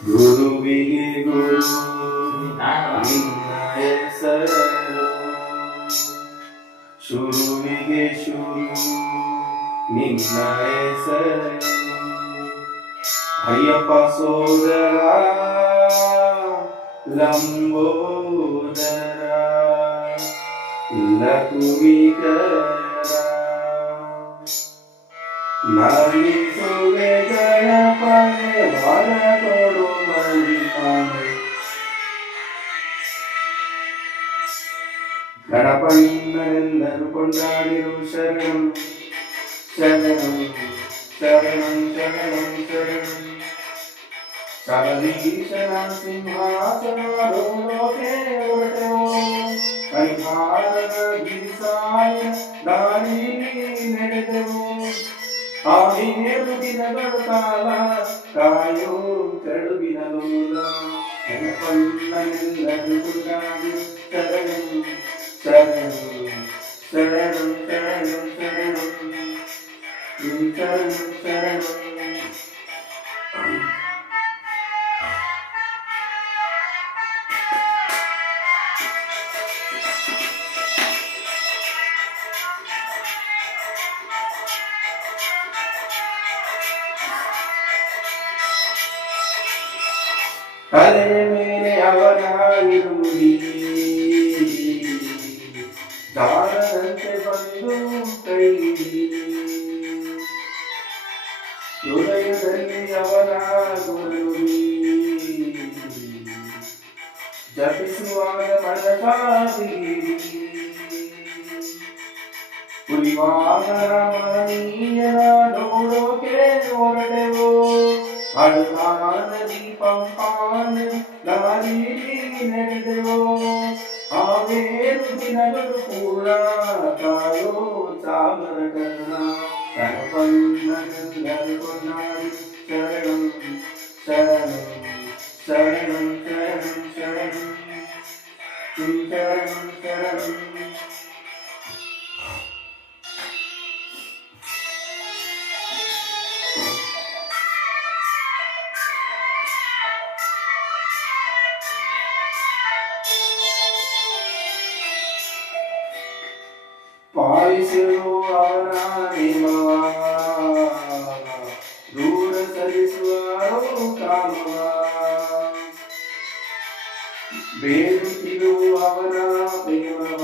ಗುರುವಿಗೆ ಗುರು ನಿನ್ನ ಹೆಸರು, ಶುರುವಿಗೆ ಶುರು ನಿನ್ನ ಹೆಸರು. ಅಯ್ಯಪ್ಪ ಸೋದರ ಲಂಬೋದರ ಲಕುಮಿಕರ ನಲಿಸುವೆ ಗಣಪನೆ ವರ ಕೊಡು ಮರಿಪನೆ. ಗಣಪಣ್ಣನೆಂದರು ಕೊಂಡಾಡಿರು ಶರಣಂ ಶರಣಂ ಶರಣಂ ಶರಣಂ ಶರಣಂ. ಸಕಲೀಶನ ಸಿಂಹಾಸನಾರೂಢೋಕೆ ಹೊರಟೆವು, ಪರಿಹಾರದ ಗಿರಿಸಾಯ ದಾರಿ ನಡೆದೆವು. 7 ದಿನಗಳ ಕಾಲ ಕಾಯೋ ಕಡುವಿನ ಲೋಲ, ಗಣಪಣ್ಣನೆಂದರು ಕೊಂಡಾಡಿರು ಶರಣಂ ಶರಣಂ ಶರಣಂ ಶರಣಂ ಶರಣಂ ಶರಣಂ ಶರಣಂ. ತಲೆ ಮೇಲೆ ಅವನಾಗಿರುವುದಿ ದಾರದಂತೆ ಬಂದು ಕೈಗಿಡಿ, ಹೃದಯದಲ್ಲಿ ಅವನ ಗುರುವಿ ಜಪಿಸುವಾಗ ಮನಸಾಗಿರಿ. ಪುರಿವಾಗರ ಮನೀಯನ ನೋಡೋಕೆ ಹೊರಟೆವು, ಅಡುಗಾನದಿ ಪಂಪಾನ ದಾರಿ ನಡೆದೆವು. 7 ದಿನಗಳು ಕೂಡ ಕಾಯೋ ಚಾಮರ ಕರ್ಣ, ಗಣಪಣ್ಣನೆಂದರು ಕೊಂಡಾಡಿರು ಶರಣಂ ಶರಣಂ ಶರಣಂ ಶರಣಂ ಶರಣಂ ಶರಣಂ ಶರಣಂ. ಪಾಲಿಸುವ ಅವನ ನಿಯಮವ, ದೂರ ಸರಿಸುವ ಕಾಮವ, ಬೇಡುತ್ತಿರುವ ಅವನ ಪ್ರೇಮವ,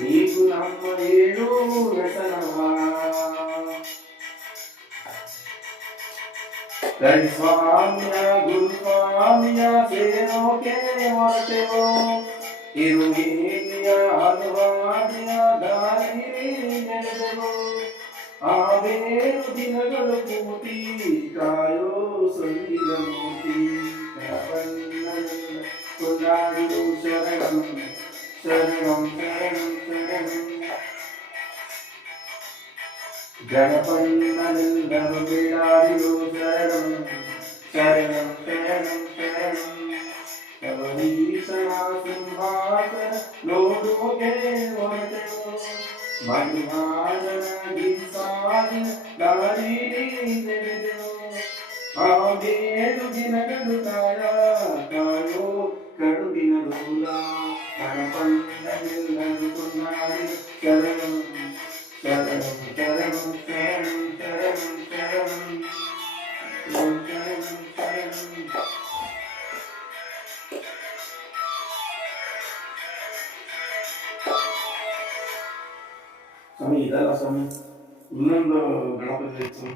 ನೀವು ನಮ್ಮ 7 ವ್ಯಸನವ. ಸ್ವಾಮಿಯ ಗುರುಸ್ವಾಮಿಯ ಸೇರೋಕೆ ಹೊರಟೆವು, ಇರುವೇಲಿಯ ಹಲವಾದಿಯ ದಾರಿ ನಡೆದೆವು. 7 ದಿನಗಳು ಕೂತಿ ಕಾಯೋ ಸೊಂದಿದ ಮೂತಿ, ಗಣಪಣ್ಣನೆಂದರು ಕೊಂಡಾಡಿರು ಶರಣಂ ಶರಣಂ ಶರಣಂ ಶರಣಂ. ಗಣಪಣ್ಣನೆಂದರು ಬೇಡಾಡಿರು ಶರಣಂ ಶರಣಂ ಶರಣಂ ಶರಣಂ. ಸಕಲೀಶನ ಸಿಂಹಾಸನ ನೋಡುವುಗೆ ಹೊರಟೆವು, ಮಣಿಹಾರನ ಗಿರಿಸಾಯ ದಾರಿ ನಡೆದೆವು. 7 ದಿನಗಳು ಕಾಯೋ ಕಡುವಿನ ಲೋಲ, ಗಣಪಣ್ಣನೆಂದರು ಕೊಂಡಾಡಿರು ಶರಣಂ ಶರಣಂ ಶರಣಂ ಶರಣಂ ಶರಣಂ ಶರಣಂ ಶರಣಂ ಶರಣಂ. ಸ್ವಾಮಿ ಇದಲ್ಲ ಸ್ವಾಮಿ, ಇನ್ನೊಂದು ಗಣಪತಿ ಇತ್ತು.